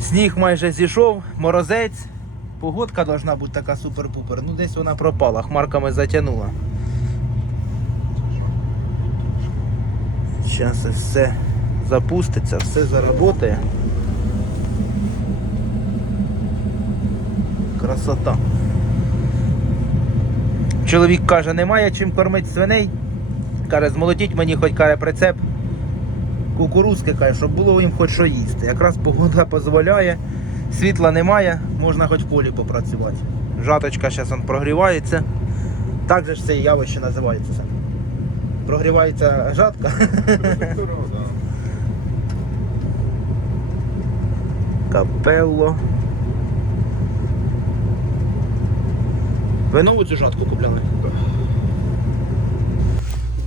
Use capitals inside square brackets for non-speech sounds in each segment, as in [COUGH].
Сніг майже зійшов, морозець. Погодка должна бути така супер-пупер. Ну десь вона пропала, хмарками затягнула. Зараз все запуститься, все заработає. Красота. Чоловік каже, немає чим кормити свиней. Каже, змолотіть мені хоч каже прицеп кукурузки, каже, щоб було їм хоч що їсти. Якраз погода дозволяє, світла немає, можна хоч в полі попрацювати. Жаточка зараз прогрівається. Так же ж це явище називається. Прогрівається жатка. [LAUGHS] Капелло. Ви нову цю жатку купляли?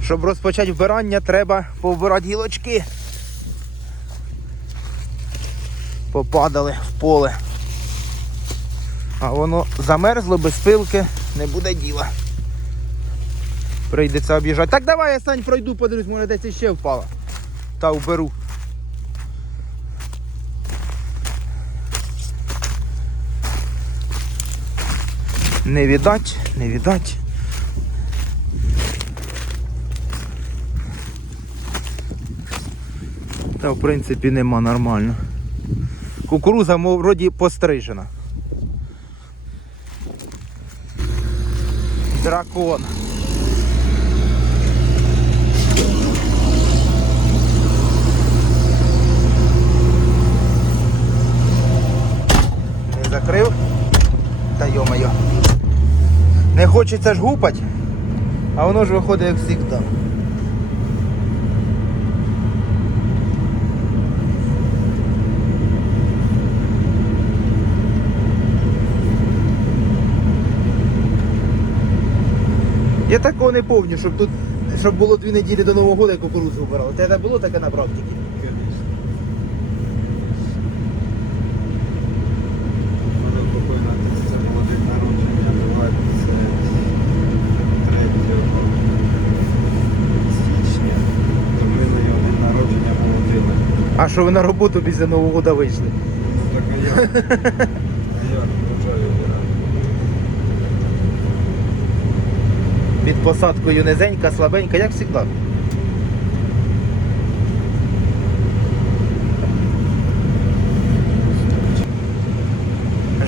Щоб розпочати вбирання, треба повбирати гілочки. Попадали в поле. А воно замерзло без пилки, не буде діла. Прийдеться об'їжджати. Так давай я стань пройду, подивлюсь, може десь іще впала. Та вберу. Не віддать, не віддать. Та в принципі нема нормально. Кукуруза, мов, вроді пострижена. Дракон. Не закрив. Та йо-моє. Не хочеться ж гупать, а воно ж виходить як завжди. Я такого не пам'ятаю, щоб тут щоб було дві неділі до Нового року, як кукурудзу вбирали. Це було таке на практиці? А що ви на роботу після Нового року вийшли? Під посадкою низенька, слабенька, як завжди.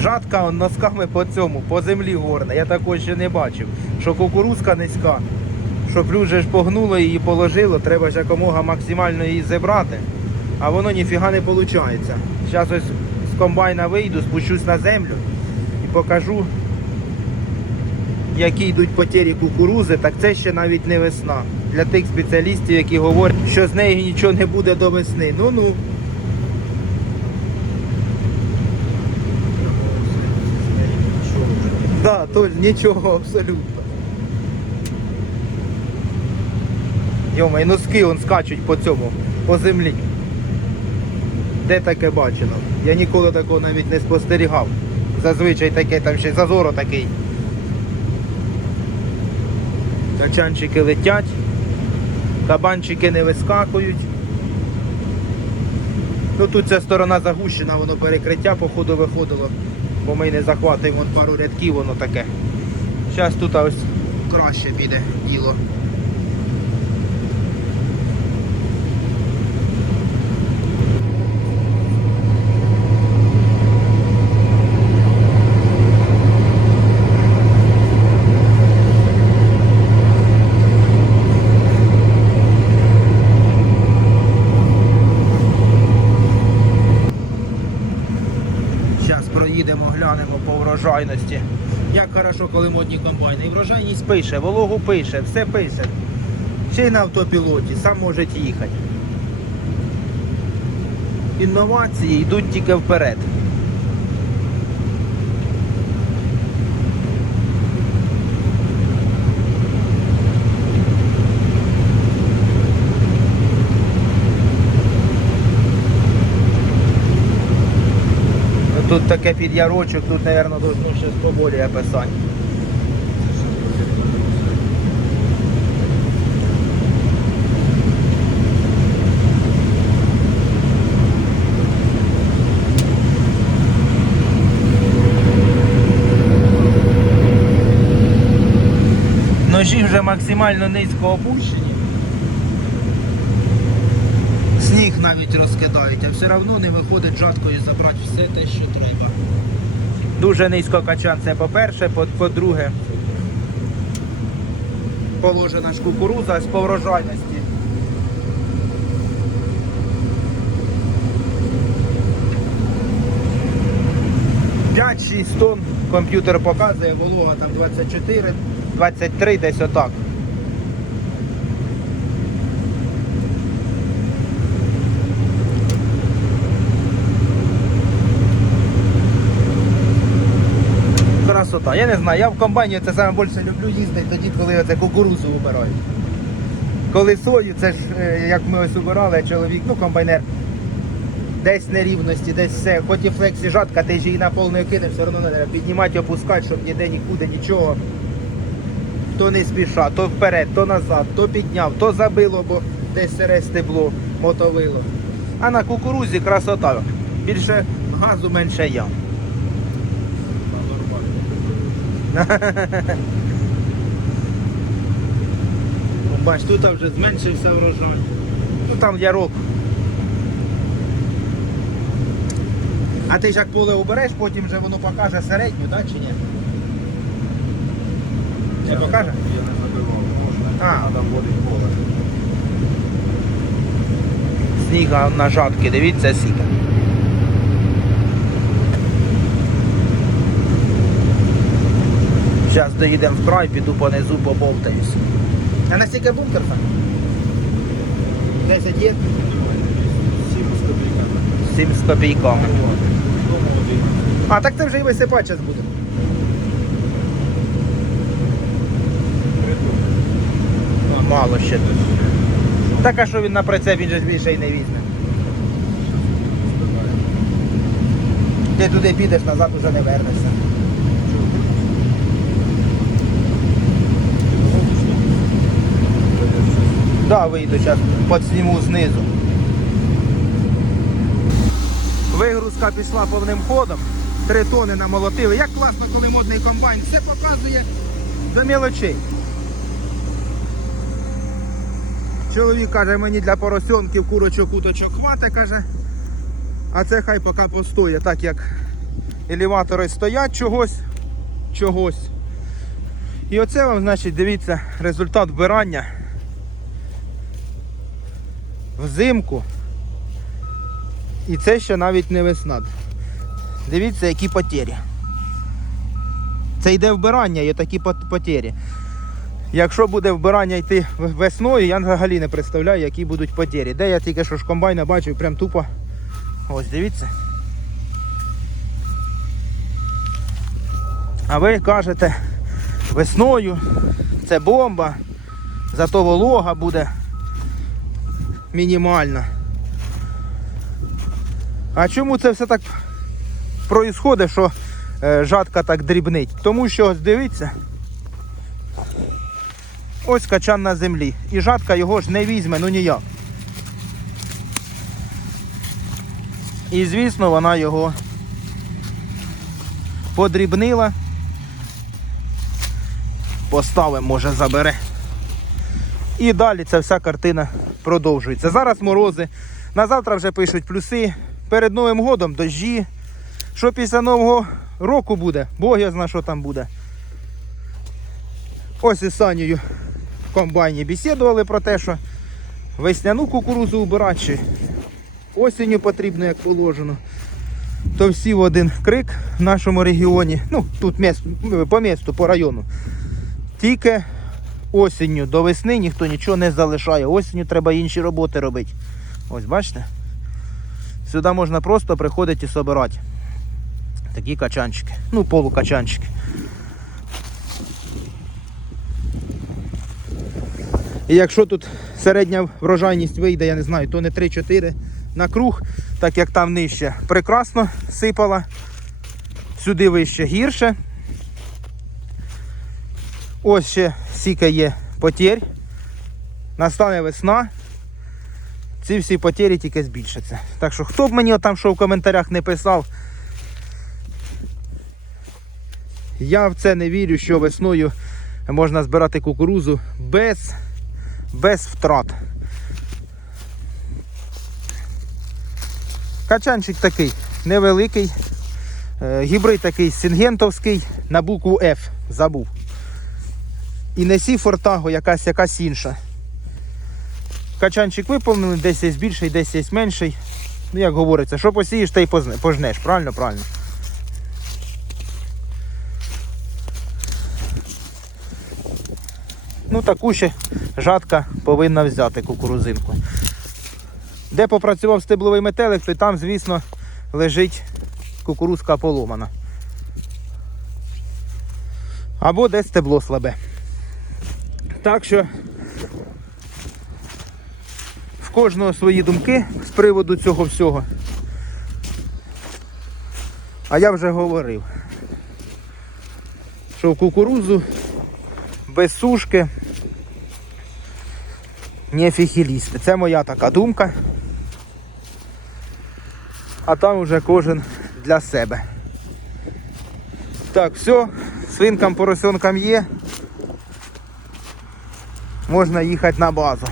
Жатка носками по цьому, по землі горне. Я такого ще не бачив. Що кукурузка низька, щоб люди ж погнуло її положило, треба ж якомога максимально її зібрати. А воно ніфіга не виходить. Зараз ось з комбайна вийду, спущусь на землю і покажу, які йдуть потері кукурузи, так це ще навіть не весна. Для тих спеціалістів, які говорять, що з неї нічого не буде до весни. Ну-ну. Да, то нічого абсолютно. Йома, і носки он скачуть по цьому, по землі. Де таке бачено? Я ніколи такого навіть не спостерігав. Зазвичай таке там ще зазоро такий. Качанчики летять, кабанчики не вискакують. Ну тут ця сторона загущена, воно перекриття походу виходило, бо ми не захватимо пару рядків, воно таке. Зараз тут ось краще піде діло. Зараз проїдемо, глянемо по врожайності. Як хорошо, коли модні комбайни. І врожайність пише, вологу пише, все пише. Ще й на автопілоті, сам можете їхати. Інновації йдуть тільки вперед. Тут таке під ярочок, тут, мабуть, должно щось поболі писати. Ножі вже максимально низько опущені. Сніг навіть розкидають, а все одно не виходить жаткою забрати все те, що треба. Дуже низько качан, це по-перше, по- по-друге, положена ж кукуруза з по врожайності. П'ять-шість тонн комп'ютер показує, волога там 24, 23, десь отак. Красота. Я не знаю, я в комбайні це саме більше люблю їздити тоді, коли оце кукурузу убирають. Коли сою, це ж е, як ми ось убирали, чоловік, ну комбайнер, десь нерівності, десь все. Хоч і флексі жатка, ти ж її на повну кинеш, все одно треба піднімати, опускати, щоб ніде нікуди нічого. То не спіша, то вперед, то назад, то підняв, то забило, бо десь сире стебло, мотовило. А на кукурузі красота. Більше газу, менше ям. [LAUGHS] Бач, тут вже зменшився врожай. Ну там ярок. А ти ж як поле обереш, потім вже воно покаже середню, так чи ні? Не покаже? Я не забивав, можна. А. Треба вводити поле. Сніга на жатки, дивіться сіка. Зараз доїдемо в край, піду понизу, побовтаюсь. А настільки бункер там? 10 є? Сім з копійками. 7 з копійками. А, так це вже і висипати зараз буде. Мало ще. Так а що він на прицеп, він же більше й не візьме. Ти туди підеш, назад уже не вернешся. Да, вийду зараз підсніму знизу. Вигрузка пішла повним ходом. Три тони намолотили. Як класно, коли модний комбайн все показує до мелочей. Чоловік каже, мені для поросенків курочок уточок хватить, каже. А це хай поки постоє, так як елеватори стоять чогось, чогось. І оце вам, значить, дивіться, результат вбирання взимку. І це ще навіть не весна. Дивіться, які потері. Це йде вбирання, є такі пот- потері. Якщо буде вбирання йти весною, я взагалі не представляю, які будуть потері. Де я тільки що ж комбайна бачив, прям тупо. Ось дивіться. А ви кажете, весною це бомба, зато волога буде мінімальна. А чому це все так проїсходить, що е, жатка так дрібнить? Тому що дивіться. Ось качан на землі. І жатка його ж не візьме, ну ніяк. І звісно, вона його подрібнила. Поставимо, може, забере. І далі ця вся картина продовжується. Зараз морози. На завтра вже пишуть плюси. Перед Новим годом дощі. Що після Нового року буде? Бог я знає, що там буде. Ось із Санєю в комбайні бесідували про те, що весняну кукурузу убирати осінню потрібно, як положено. То всі в один крик в нашому регіоні. Ну, тут міс- по місту, по району. Тільки осінню до весни ніхто нічого не залишає. Осінню треба інші роботи робити. Ось бачите? Сюди можна просто приходити і собирати. Такі качанчики. Ну, полукачанчики. І якщо тут середня врожайність вийде, я не знаю, то не 3-4 на круг, так як там нижче прекрасно сипала. Сюди вище гірше. Ось ще сіка є потерь. Настане весна. Ці всі потері тільки збільшаться. Так що хто б мені там що в коментарях не писав, я в це не вірю, що весною можна збирати кукурузу без, без втрат. Качанчик такий невеликий. Е, Гібрид такий сінгентовський на букву F. Забув. І не сі фортаго, якась якась інша. Качанчик виповнений, десь є більший, десь є менший. Ну, як говориться, що посієш, та й пожнеш. Правильно, правильно. Ну, таку ще жатка повинна взяти кукурузинку. Де попрацював стебловий метелик, то там, звісно, лежить кукурузка поломана. Або десь стебло слабе. Так що в кожного свої думки з приводу цього всього. А я вже говорив, що в кукурузу без сушки нефіг і лізти. Це моя така думка. А там уже кожен для себе. Так, все, свинкам, поросенкам є. Можна їхати на базу.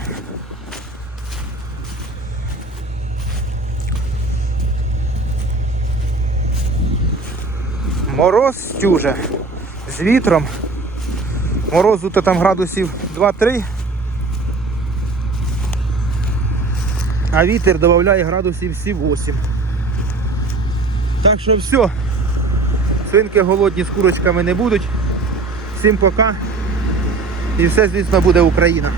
Мороз стюже з вітром. Морозу то там градусів 2-3. А вітер додає градусів 7-8. Так що все. Свинки голодні з курочками не будуть. Всім пока. І все, звісно, буде Україна.